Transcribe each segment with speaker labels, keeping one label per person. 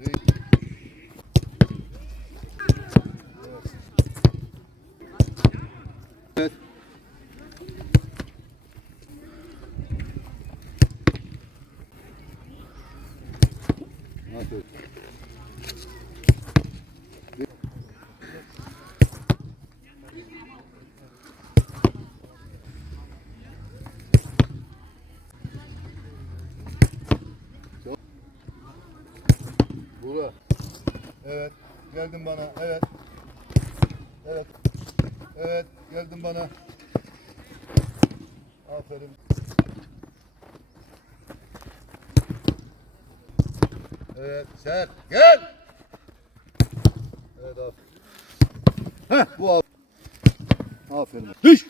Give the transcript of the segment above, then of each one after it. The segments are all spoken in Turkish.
Speaker 1: Değil. Evet. Buğra. Evet. Geldin bana. Evet. Evet. Evet. Geldin bana. Aferin. Evet. Ser. Gel. Evet aferin. Heh, bu al. Aferin. Düş.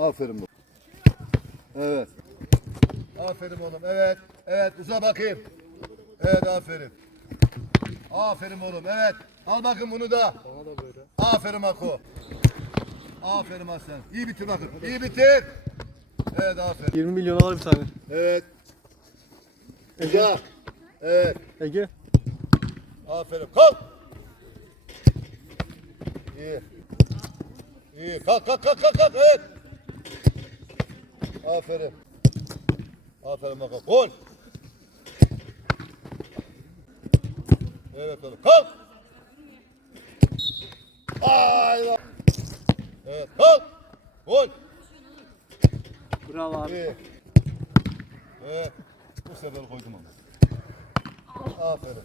Speaker 1: Aferin bu. Evet. Aferin oğlum. Evet. Evet. Uza bakayım. Evet aferin. Aferin oğlum. Evet. Al bakın bunu da.
Speaker 2: Bana da böyle.
Speaker 1: Aferin Ako. Aferin Aslan. İyi bitir bakın. İyi bitir. Evet aferin.
Speaker 2: 20 milyon var bir tane.
Speaker 1: Evet. Güzel. Evet.
Speaker 2: Ege.
Speaker 1: Aferin. Kalk. İyi. İyi. Kalk kalk kalk kalk kalk. Evet. Aferin. Aferin bakalım. Gol. Evet oğlum. Kalk. Ay. Evet. Kalk. Gol.
Speaker 2: Bravo abi.
Speaker 1: İyi. Evet. Bu sefer koydum ama. Aferin.